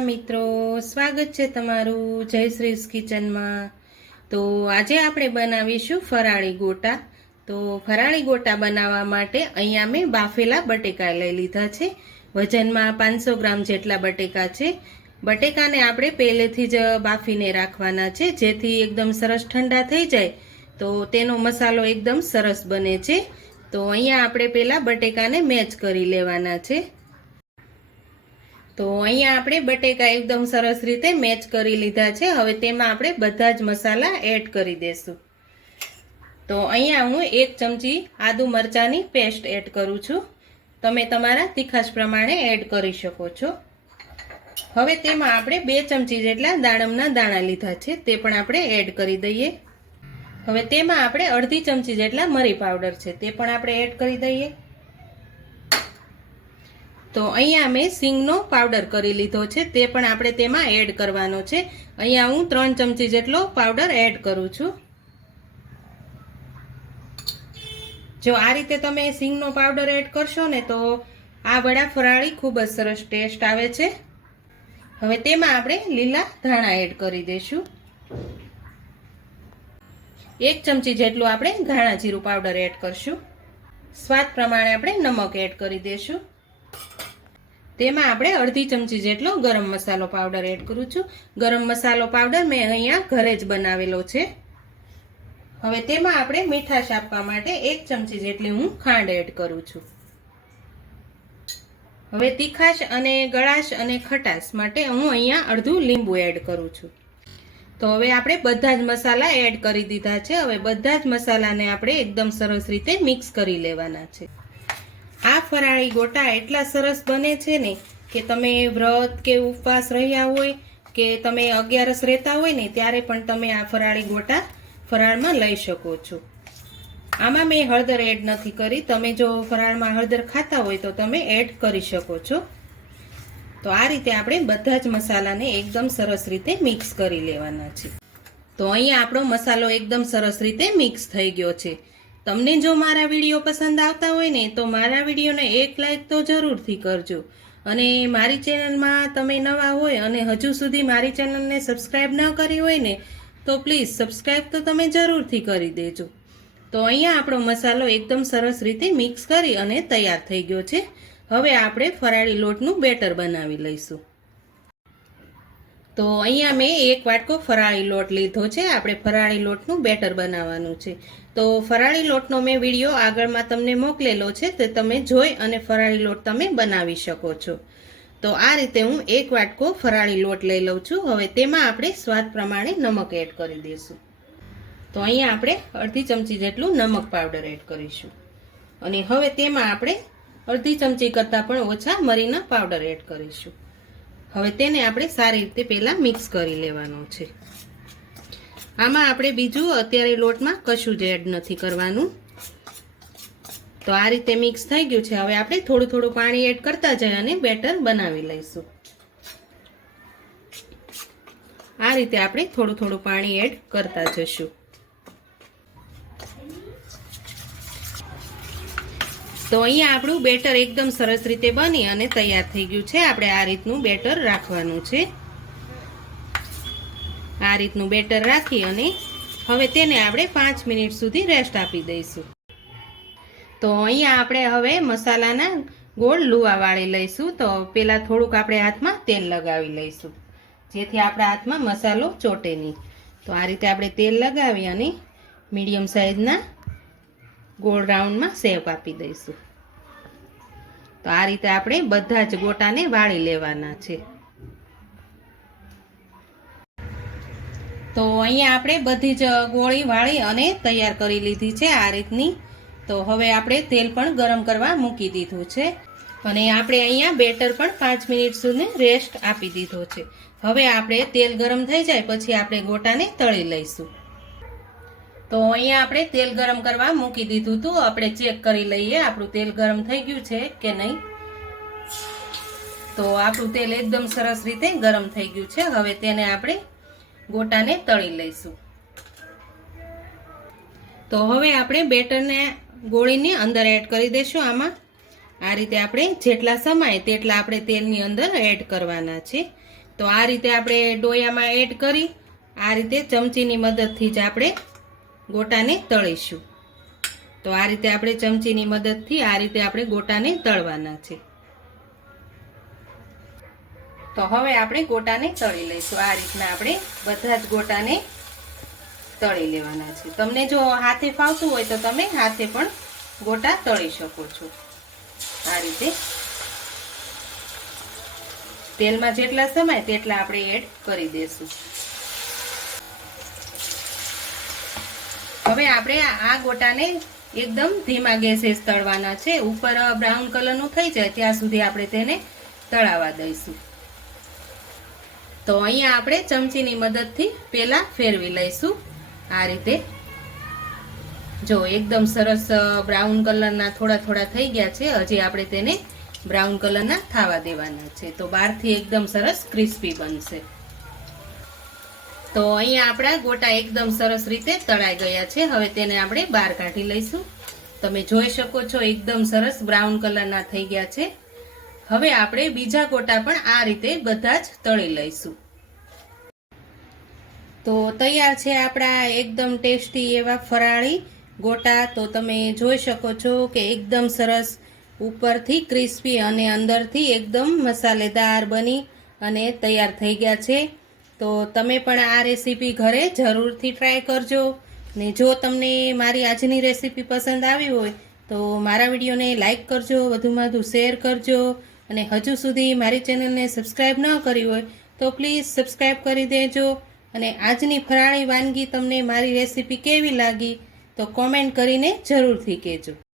મિત્રો, સ્વાગત છે તમારું જય શ્રી કિચનમાં. તો આજે આપણે બનાવીશું ફરાળી ગોટા. તો ફરાળી ગોટા બનાવવા માટે અહીંયા મેં બાફેલા બટેકા લઈ લીધા છે. વજનમાં પાંચસો ગ્રામ જેટલા બટેકા છે. બટેકાને આપણે પહેલેથી જ બાફીને રાખવાના છે, જેથી એકદમ સરસ ઠંડા થઈ જાય. તો તેનો મસાલો એકદમ સરસ બને છે. તો અહીંયા આપણે પહેલાં બટેકાને મેચ કરી લેવાના છે. તો અહીંયા આપણે બટેકા એકદમ સરસ રીતે મેચ કરી લીધા છે. હવે તેમાં આપણે બધા જ મસાલા એડ કરી દેશું. તો અહીંયા હું એક ચમચી આદુ મરચાંની પેસ્ટ એડ કરું છું. તમે તમારા તીખાશ પ્રમાણે એડ કરી શકો છો. હવે તેમાં આપણે બે ચમચી જેટલા દાડમના દાણા લીધા છે, તે પણ આપણે એડ કરી દઈએ. હવે તેમાં આપણે અડધી ચમચી જેટલા મરી પાવડર છે, તે પણ આપણે એડ કરી દઈએ. તો અહીંયા મેં સિંગનો પાવડર કરી લીધો છે, તે પણ આપણે તેમાં એડ કરવાનો છે. અહીંયા હું ત્રણ ચમચી જેટલો પાવડર એડ કરું છું. જો આ રીતે તમે સિંગનો પાવડર એડ કરશો ને તો આ વડા ફરાળી ખૂબ જ સરસ ટેસ્ટ આવે છે. હવે તેમાં આપણે લીલા ધાણા એડ કરી દઈશું. એક ચમચી જેટલું આપણે ધાણા જીરું પાવડર એડ કરશું. સ્વાદ પ્રમાણે આપણે નમક એડ કરી દઈશું. તેમાં આપણે અડધી ચમચી જેટલો ગરમ મસાલો પાવડર એડ કરું છું. ગરમ મસાલો પાવડર મેં અહીંયા ઘરે જ બનાવેલો છે. હવે તેમાં આપણે મીઠાશ આપવા માટે એક ચમચી જેટલી હું ખાંડ એડ કરું છું. હવે તીખાશ અને ગળાશ અને ખટાશ માટે હું અહીંયા અડધું લીંબુ એડ કરું છું. તો હવે આપણે બધા જ મસાલા એડ કરી દીધા છે. હવે બધા જ મસાલાને આપણે એકદમ સરસ રીતે મિક્સ કરી લેવાના છે. આ ફરાળી ગોટા એટલા સરસ બને છે ને કે તમે વ્રત કે ઉપવાસ રહ્યા હોય કે તમે અગિયારસ રહેતા હોય ને ત્યારે પણ તમે આ ફરાળી ગોટા ફરાળમાં લઈ શકો છો. આમાં મેં હળદર એડ નથી કરી. તમે જો ફરાળમાં હળદર ખાતા હોય તો તમે એડ કરી શકો છો. તો આ રીતે આપણે બધા જ મસાલાને એકદમ સરસ રીતે મિક્સ કરી લેવાના છે. તો અહીંયા આપણો મસાલો એકદમ સરસ રીતે મિક્સ થઈ ગયો છે. તમને જો મારા વીડિયો પસંદ આવતા હોય ને, તો મારા વિડીયોને એક લાઈક તો જરૂરથી કરજો. અને મારી ચેનલમાં તમે નવા હોય અને હજુ સુધી મારી ચેનલને સબસ્ક્રાઈબ ન કરી હોય ને, તો પ્લીઝ સબસ્ક્રાઈબ તો તમે જરૂરથી કરી દેજો. તો અહીંયા આપણો મસાલો એકદમ સરસ રીતે મિક્સ કરી અને તૈયાર થઈ ગયો છે. હવે આપણે ફરાળી લોટનું બેટર બનાવી લઈશું. તો અહીંયા મેં એક વાટકો ફરાળી લોટ લીધો છે. આપણે ફરાળી લોટનું બેટર બનાવવાનું છે. તો ફરાળી લોટનો મેં વીડિયો આગળમાં તમને મોકલેલો છે તે તમે જોઈ અને ફરાળી લોટ તમે બનાવી શકો છો. તો આ રીતે હું એક વાટકો ફરાળી લોટ લઈ લઉં છું. હવે તેમાં આપણે સ્વાદ પ્રમાણે નમક એડ કરી દઈશું. તો અહીંયા આપણે અડધી ચમચી જેટલું નમક પાવડર એડ કરીશું. અને હવે તેમાં આપણે અડધી ચમચી કરતાં પણ ઓછા મરીના પાવડર એડ કરીશું. હવે તેને આપણે સારી રીતે પહેલાં મિક્સ કરી લેવાનું છે. આમાં આપણે બીજું અત્યારે લોટમાં કશું જ એડ નથી કરવાનું. તો આ રીતે મિક્સ થઈ ગયું છે. હવે આપણે થોડું થોડું પાણી એડ કરતા જઈએ અને બેટર બનાવી લઈશું. આ રીતે આપણે થોડું થોડું પાણી એડ કરતા જશું તો અહીંયા આપણું બેટર એકદમ સરસ રીતે બની અને તૈયાર થઈ ગયું છે. આપણે આ રીતનું બેટર રાખવાનું છે. આ રીતનું બેટર રાખી અને હવે તેને આપણે પાંચ મિનિટ સુધી રેસ્ટ આપી દઈશું. તો અહીંયા આપણે હવે મસાલાના ગોળ લુવા વાળી લઈશું. તો પહેલાં થોડુંક આપણે હાથમાં તેલ લગાવી લઈશું. જેથી આપણા હાથમાં મસાલો ચોટે નહીં. તો આ રીતે આપણે તેલ લગાવી અને મીડિયમ સાઇઝના ગોળ રાઉન્ડમાં સેવ આપી દઈશું. તો આ રીતે આપણે બધા જ ગોટાને વાળી લેવાના છે. તો અહીંયા આપણે બધી જ ગોળી વાળી અને તૈયાર કરી લીધી છે આ રીતની. તો હવે આપણે તેલ પણ ગરમ કરવા મૂકી દીધું છે. અને આપણે અહીંયા બેટર પણ પાંચ મિનિટ સુધી રેસ્ટ આપી દીધો છે. હવે આપણે તેલ ગરમ થઈ જાય, પછી આપણે ગોટાને તળી લઈશું. તો અહીંયા આપણે તેલ ગરમ કરવા મૂકી દીધું હતું. આપણે ચેક કરી લઈએ આપણું તેલ ગરમ થઈ ગયું છે કે નહીં. તો આપણું તેલ એકદમ સરસ રીતે ગરમ થઈ ગયું છે. હવે તેને આપણે ગોટાને તળી લઈશું. તો હવે આપણે બેટરને ગોળીને અંદર એડ કરી દઈશું આમાં. આ રીતે આપણે જેટલા સમાય તેટલા આપણે તેલની અંદર એડ કરવાના છે. તો આ રીતે આપણે ડોયામાં એડ કરી. આ રીતે ચમચીની મદદથી જ આપણે ગોટાને તળીશું. તો આ રીતે આપણે ચમચીની મદદથી આ રીતે આપણે ગોટાને તળવાના છે. તો હવે આપણે ગોટાને તળી લઈશું. આ રીતના આપણે બધા જ ગોટાને તળી લેવાના છે. તમને જો હાથે ફાવતું હોય તો તમે હાથે પણ ગોટા તળી શકો છો. આ રીતે તેલમાં જેટલા સમાય તેટલા આપણે એડ કરી દેશું. હવે આપણે આ ગોટાને એકદમ ધીમા ગેસે તળવાના છે. ઉપર બ્રાઉન કલરનું થઈ જાય ત્યાં સુધી આપણે તેને તળાવા દઈશું. તો અહીંયા આપણે ચમચીની મદદથી પેલા ફેરવી લઈશું. આ રીતે. જો એકદમ સરસ બ્રાઉન કલરના થોડા થોડા થઈ ગયા છે, હજી આપણે તેને બ્રાઉન કલરના થાવા દેવાના છે. તો બહારથી એકદમ સરસ ક્રિસ્પી બનશે. તો અહીંયા આપણા ગોટા એકદમ સરસ રીતે તળાઈ ગયા છે. હવે તેને આપણે બહાર કાઢી લઈશું. તમે જોઈ શકો છો એકદમ સરસ બ્રાઉન કલરના થઈ ગયા છે. હવે આપણે બીજા ગોટા પણ આ રીતે બધા જ તળી લઈશું. તો તૈયાર છે આપણા એકદમ ટેસ્ટી એવા ફરાળી ગોટા. તો તમે જોઈ શકો છો કે એકદમ સરસ ઉપરથી ક્રિસ્પી અને અંદરથી એકદમ મસાલેદાર બની અને તૈયાર થઈ ગયા છે. તો તમે પણ આ રેસીપી ઘરે જરૂરથી ટ્રાય કરજો. ને જો તમને મારી આજની રેસીપી પસંદ આવી હોય, તો મારા વિડીયોને લાઇક કરજો, વધુમાં વધુ શેર કરજો. અને હજુ સુધી મારી ચેનલને સબસ્ક્રાઈબ ન કરી હોય, તો પ્લીઝ સબસ્ક્રાઈબ કરી દેજો. અને આજની ફરાળી વાનગી તમને મારી રેસીપી કેવી લાગી, તો કોમેન્ટ કરીને જરૂરથી કહેજો.